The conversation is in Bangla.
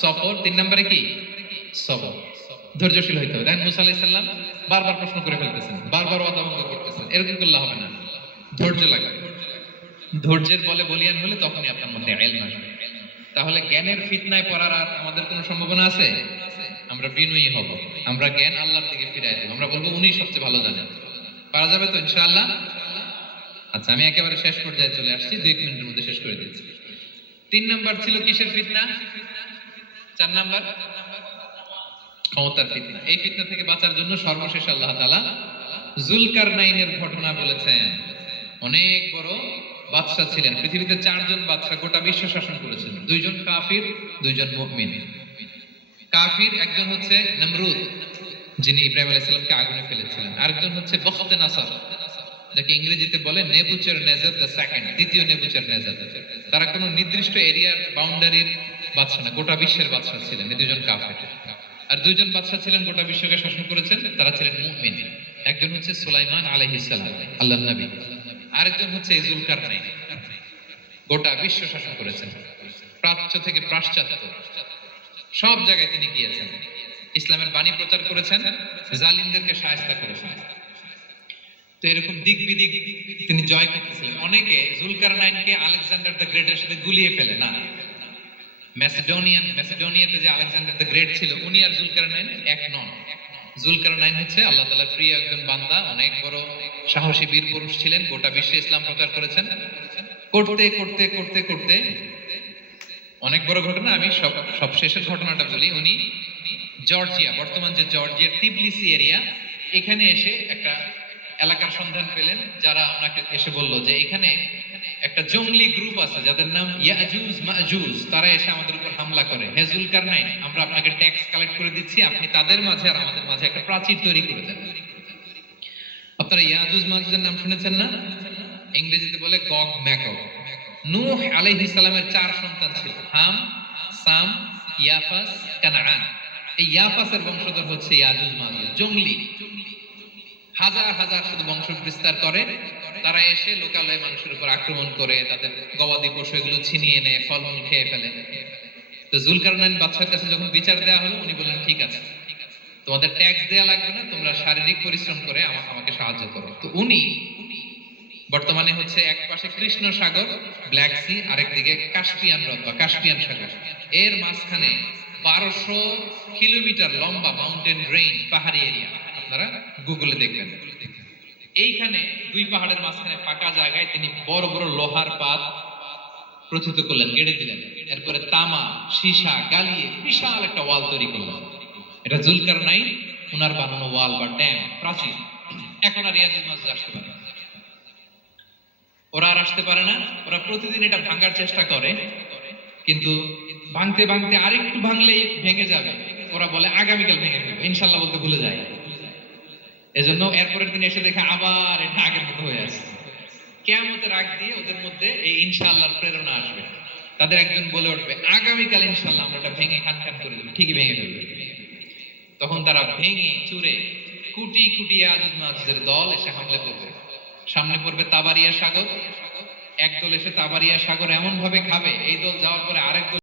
সফর তিন নম্বরে কি সফর ধৈর্যশীল হইতে হবে দেখেন মুসা আলাহিসাল্লাম বারবার প্রশ্ন করে ফেলতেছেন বারবার অদাভঙ্গ করতেছেন এরকম করলে হবে না ধৈর্য লাগবে ধৈর্যের বলে বলিয়ান হলে তখনই আপনার মধ্যে এল আসবে তাহলে জ্ঞানের ফিতনায় পড়ার আর আমাদের কোনো সম্ভাবনা আছে আমরা বিনয়ী হব আমরা জ্ঞান আল্লাহর দিকে ফিরাই দেব আমরা বলবো উনি সবচেয়ে ভালো জানেন পারা যাবে তো ইনশাআল্লাহ আচ্ছা আমি একেবারে শেষ পর্যায়ে চলে আসছি দুই মিনিটের মধ্যে শেষ করে দিচ্ছি তিন নাম্বার ছিল কিসের ফিতনা চার নাম্বার ক্ষমতার ফিতনা এই ফিতনা থেকে বাঁচার জন্য সর্বশেষ আল্লাহ তালা জুলকার নাইনের ঘটনা বলেছেন অনেক বড় বাদশাহ ছিলেন পৃথিবীতে চারজন বাদশাহ গোটা বিশ্ব শাসন করেছেন দুইজন কাফির দুইজন মুমিন কাফির একজন হচ্ছে নমরুদ যিনি ইব্রাহিম আলাহ ইসলামকে আগুনে ফেলেছিলেন আরেকজন হচ্ছে বখতে নাসার যাকে ইংরেজিতে বলে নেবুচের নেজার দ্য সেকেন্ড দ্বিতীয় নেবুচের নেজার তারা কোনো নির্দিষ্ট এরিয়ার বাউন্ডারির বাদশা না গোটা বিশ্বের বাদশা ছিলেন এই দুজন কাফের আর দুজন বাদশা ছিলেন গোটা বিশ্বকে শাসন করেছেন তারা ছিলেন মুহমিন একজন হচ্ছে সুলাইমান আলহিসাল্লাম আল্লাহ নবী আরেকজন হচ্ছে ইজুল নাই গোটা বিশ্ব শাসন করেছেন প্রাচ্য থেকে পাশ্চাত্য সব জায়গায় তিনি গিয়েছেন ইসলামের বাণী প্রচার করেছেন জালিমদেরকে সাহায্য করেছেন তো এরকম দিক বিদিক তিনি জয় করতেছিলেন অনেকে জুলকার নাইনকে আলেকজান্ডার দ্য গ্রেটের সাথে গুলিয়ে ফেলে না ম্যাসেডোনিয়ান ম্যাসেডোনিয়াতে যে আলেকজান্ডার দ্য গ্রেট ছিল উনি আর জুলকারনাইন এক নন জুলকারনাইন হচ্ছে আল্লাহ তালা প্রিয় একজন বান্দা অনেক বড় সাহসী বীর পুরুষ ছিলেন গোটা বিশ্বে ইসলাম প্রচার করেছেন করতে করতে করতে করতে অনেক বড় ঘটনা আমি সব সব শেষের ঘটনাটা বলি উনি জর্জিয়া বর্তমান যে জর্জিয়ার তিবলিসি এরিয়া এখানে এসে একটা এলাকার সন্ধান পেলেন যারা আপনাকে এসে বলল যে এখানে একটা জঙ্গলি গ্রুপ আছে যাদের নাম ইয়াজুজ মাজুজ তারা এসে আমাদের উপর হামলা করে হেজুলকার নাই আমরা আপনাকে ট্যাক্স কালেক্ট করে দিচ্ছি আপনি তাদের মাঝে আর আমাদের মাঝে একটা প্রাচীর তৈরি করে দেন আপনারা ইয়াজুজ মাজুজের নাম শুনেছেন না ইংরেজিতে বলে গগ ম্যাকগ নূহ আলাইহিস সালামের চার সন্তান ছিল হাম সাম ইয়াফাস কানাআন এই ইয়াফাসের বংশধর হচ্ছে ইয়াজুজ মাজুজ জঙ্গলি হাজার হাজার শুধু বংশ বিস্তার করে তারা এসে লোকালয়ে মানুষের উপর আক্রমণ করে তাদের গবাদি পশু এগুলো ছিনিয়ে নেয় ফলমূল খেয়ে ফেলে তো জুলকারনাইন বাদশার কাছে যখন বিচার দেওয়া হলো উনি বললেন ঠিক আছে তোমাদের ট্যাক্স দেওয়া লাগবে না তোমরা শারীরিক পরিশ্রম করে আমাকে সাহায্য করো তো উনি বর্তমানে হচ্ছে এক পাশে কৃষ্ণ সাগর ব্ল্যাক সি আরেক দিকে কাস্পিয়ান হ্রদ বা কাস্পিয়ান সাগর এর মাঝখানে বারোশো কিলোমিটার লম্বা মাউন্টেন রেঞ্জ পাহাড়ি এরিয়া আপনারা গুগলে দেখবেন এইখানে দুই পাহাড়ের মাঝখানে ফাঁকা জায়গায় তিনি বড় বড় লোহার পাত প্রথিত করলেন গেড়ে দিলেন এরপরে তামা সীসা গালিয়ে বিশাল একটা ওয়াল তৈরি করলেন এটা জুলকার নাই ওনার বানানো ওয়াল বা ড্যাম প্রাচীন এখন আর রিয়াজুল মসজিদ আসতে পারে ওরা আর আসতে পারে না ওরা প্রতিদিন এটা ভাঙার চেষ্টা করে কিন্তু ভাঙতে ভাঙতে আরেকটু ভাঙলেই ভেঙে যাবে ওরা বলে আগামীকাল ভেঙে ফেলবে ইনশাল্লাহ বলতে ভুলে যায় এজন্য এরপরের দিন এসে দেখে আবার এটা আগের মতো হয়ে আসছে কেমতের আগ দিয়ে ওদের মধ্যে এই ইনশাল্লাহ প্রেরণা আসবে তাদের একজন বলে উঠবে আগামীকাল ইনশাল্লাহ আমরা ওটা ভেঙে খান খান করে দেবো ঠিকই ভেঙে ফেলবে তখন তারা ভেঙে চুরে কুটি কুটি আজিজ মাজদের দল এসে হামলে করবে সামনে পড়বে তাবারিয়া সাগর এক দল এসে তাবারিয়া সাগর এমন ভাবে খাবে এই দল যাওয়ার পরে আরেক দল